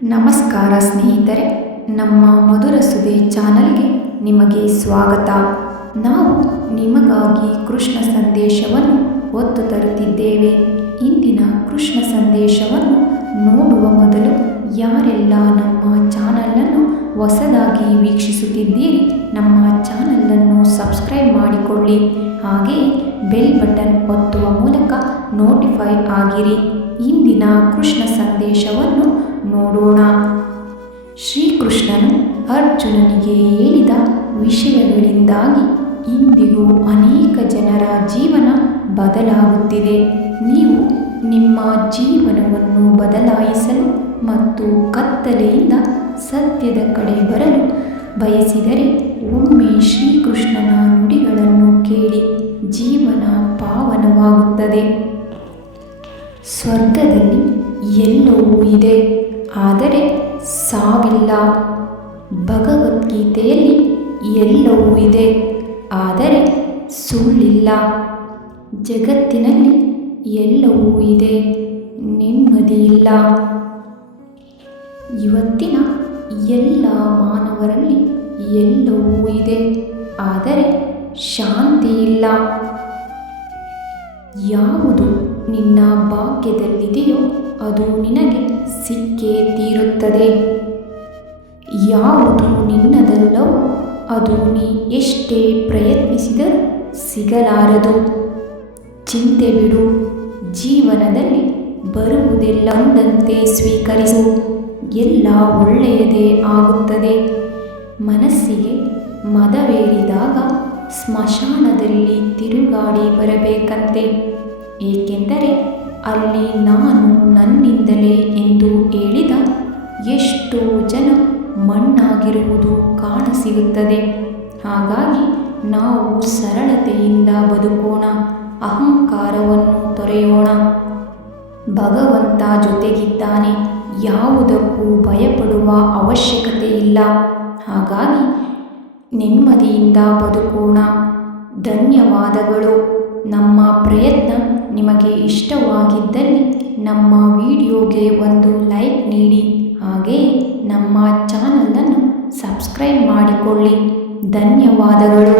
ನಮಸ್ಕಾರ ಸ್ನೇಹಿತರೆ, ನಮ್ಮ ಮಧುರ ಸುದೆ ಚಾನಲ್ಗೆ ನಿಮಗೆ ಸ್ವಾಗತ. ನಾವು ನಿಮಗಾಗಿ ಕೃಷ್ಣ ಸಂದೇಶವನ್ನು ಹೊತ್ತು ತರುತ್ತಿದ್ದೇವೆ. ಇಂದಿನ ಕೃಷ್ಣ ಸಂದೇಶವನ್ನು ನೋಡುವ ಮೊದಲು ಯಾರೆಲ್ಲ ನಮ್ಮ ಚಾನಲನ್ನು ಹೊಸದಾಗಿ ವೀಕ್ಷಿಸುತ್ತಿದ್ದೀರಿ, ನಮ್ಮ ಚಾನಲನ್ನು ಸಬ್ಸ್ಕ್ರೈಬ್ ಮಾಡಿಕೊಳ್ಳಿ. ಹಾಗೆಯೇ ಬೆಲ್ ಬಟನ್ ಒತ್ತುವ ಮೂಲಕ ನೋಟಿಫೈ ಆಗಿರಿ. ಇಂದಿನ ಕೃಷ್ಣ ಸಂದೇಶವನ್ನು ನೋಡೋಣ. ಶ್ರೀಕೃಷ್ಣನು ಅರ್ಜುನನಿಗೆ ಹೇಳಿದ ವಿಷಯಗಳಿಂದಾಗಿ ಇಂದಿಗೂ ಅನೇಕ ಜನರ ಜೀವನ ಬದಲಾಗುತ್ತಿದೆ. ನೀವು ನಿಮ್ಮ ಜೀವನವನ್ನು ಬದಲಾಯಿಸಲು ಮತ್ತು ಕತ್ತಲೆಯಿಂದ ಸತ್ಯದ ಕಡೆ ಬರಲು ಬಯಸಿದರೆ ಒಮ್ಮೆ ಶ್ರೀಕೃಷ್ಣನ ನುಡಿಗಳನ್ನು ಕೇಳಿ. ಜೀವನ ಪಾವನವಾಗುತ್ತದೆ. ಸ್ವರ್ಗದಲ್ಲಿ ಎಲ್ಲವೂ ಇದೆ, ಆದರೆ ಸಾವಿಲ್ಲ. ಭಗವದ್ಗೀತೆಯಲ್ಲಿ ಎಲ್ಲವೂ ಇದೆ, ಆದರೆ ಸುಳ್ಳಿಲ್ಲ. ಜಗತ್ತಿನಲ್ಲಿ ಎಲ್ಲವೂ ಇದೆ, ನೆಮ್ಮದಿಯಿಲ್ಲ. ಇವತ್ತಿನ ಎಲ್ಲ ಮಾನವರಲ್ಲಿ ಎಲ್ಲವೂ ಇದೆ, ಆದರೆ ಶಾಂತಿ ಇಲ್ಲ. ಯಾವುದು ನಿನ್ನ ಭಾಗ್ಯದಲ್ಲಿದೆಯೋ ಅದು ನಿನಗೆ ಸಿಕ್ಕೇ ತೀರುತ್ತದೆ. ಯಾವುದು ನಿನ್ನದಲ್ಲವೋ ಅದು ನೀ ಎಷ್ಟೇ ಪ್ರಯತ್ನಿಸಿದರೂ ಸಿಗಲಾರದು. ಚಿಂತೆ ಬಿಡು. ಜೀವನದಲ್ಲಿ ಬರುವುದೆಲ್ಲ ಅಂದಂತೆ ಸ್ವೀಕರಿಸು. ಎಲ್ಲ ಒಳ್ಳೆಯದೇ ಆಗುತ್ತದೆ. ಮನಸ್ಸಿಗೆ ಮದವೇರಿದಾಗ ಸ್ಮಶಾನದಲ್ಲಿ ತಿರುಗಾಡಿ ಬರಬೇಕಂತೆ. ಏಕೆಂದರೆ ಅಲ್ಲಿ ನಾನು ನನ್ನಿಂದಲೇ ಎಂದು ಹೇಳಿದ ಎಷ್ಟೋ ಜನ ಮಣ್ಣಾಗಿರುವುದು ಕಾಣಸಿಗುತ್ತದೆ. ಹಾಗಾಗಿ ನಾವು ಸರಳತೆಯಿಂದ ಬದುಕೋಣ, ಅಹಂಕಾರವನ್ನು ತೊರೆಯೋಣ. ಭಗವಂತ ಜೊತೆಗಿದ್ದಾನೆ, ಯಾವುದಕ್ಕೂ ಭಯಪಡುವ ಅವಶ್ಯಕತೆ ಇಲ್ಲ. ಹಾಗಾಗಿ ನೆಮ್ಮದಿಯಿಂದ ಬದುಕೋಣ. ಧನ್ಯವಾದಗಳು. ನಮ್ಮ ಪ್ರಯತ್ನ ನಿಮಗೆ ಇಷ್ಟವಾಗಿದ್ದಲ್ಲಿ ನಮ್ಮ ವಿಡಿಯೋಗೆ ಒಂದು ಲೈಕ್ ನೀಡಿ. ಹಾಗೆಯೇ ನಮ್ಮ ಚಾನಲನ್ನು ಸಬ್ಸ್ಕ್ರೈಬ್ ಮಾಡಿಕೊಳ್ಳಿ. ಧನ್ಯವಾದಗಳು.